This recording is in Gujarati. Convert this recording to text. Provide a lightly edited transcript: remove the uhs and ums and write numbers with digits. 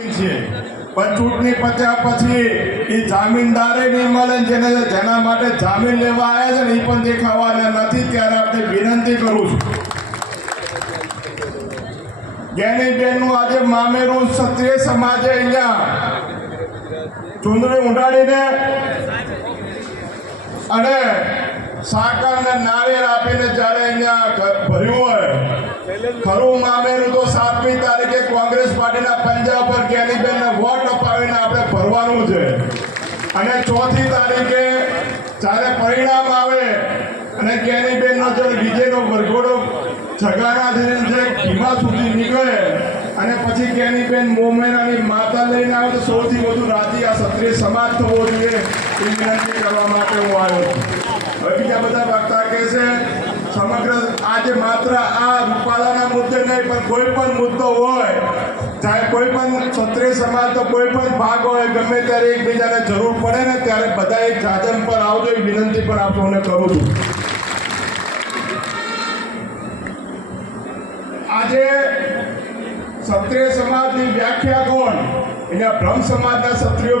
પણ ચૂંટણી પત્યા પછી એ જામીનદારે નહીં મળે, જેના માટે જામીન લેવા આવ્યા છે ને એ પણ દેખાવાના નથી. ત્યારે આપણે વિનંતી કરું છું, જ્ઞાનીબેનનું આજે મામેરું ક્ષત્રિય સમાજે અહીંયા ચૂંદડી ઉડાડીને અને સાકરને નાળિયેર આપીને જ્યારે અહીંયા ભર્યું હોય, ખરું મામેરું તો 7મી તારીખે કોંગ્રેસ પાર્ટીના પંજા પર જ્ઞાનીબેનને વોટ અપાવીને આપણે ભરવાનું છે. અને 4મી તારીખે જ્યારે પરિણામ આવે અને જ્ઞાનીબેનનો જો વિજયનો વરઘોડો જગાનાથી ભીમા સુધી નીકળે અને પછી જ્ઞાનીબેન મોમેરાની માતા લઈને આવે તો સૌથી વધુ રાજી આ ક્ષત્રિય સમાજ થવો જોઈએ એ વિનંતી કરવા માટે હું આવ્યો છું. હવે બીજા બધા વક્તા કહે છે સમગ્ર આજે માત્ર આ રૂપાલાના મુદ્દે નહીં પણ કોઈ પણ મુદ્દો હોય, ચાહે કોઈ પણ ક્ષત્રિય સમાજનો કોઈ પણ ભાગ હોય, ગમે ત્યારે એકબીજાને જરૂર પડે ને ત્યારે બધા એક જાજમ પર આવજો એ વિનંતી પણ આપ સૌને કરું છું. આજે ક્ષત્રિય સમાજની વ્યાખ્યા કોણ? એના બ્રહ્મ સમાજના ક્ષત્રિયો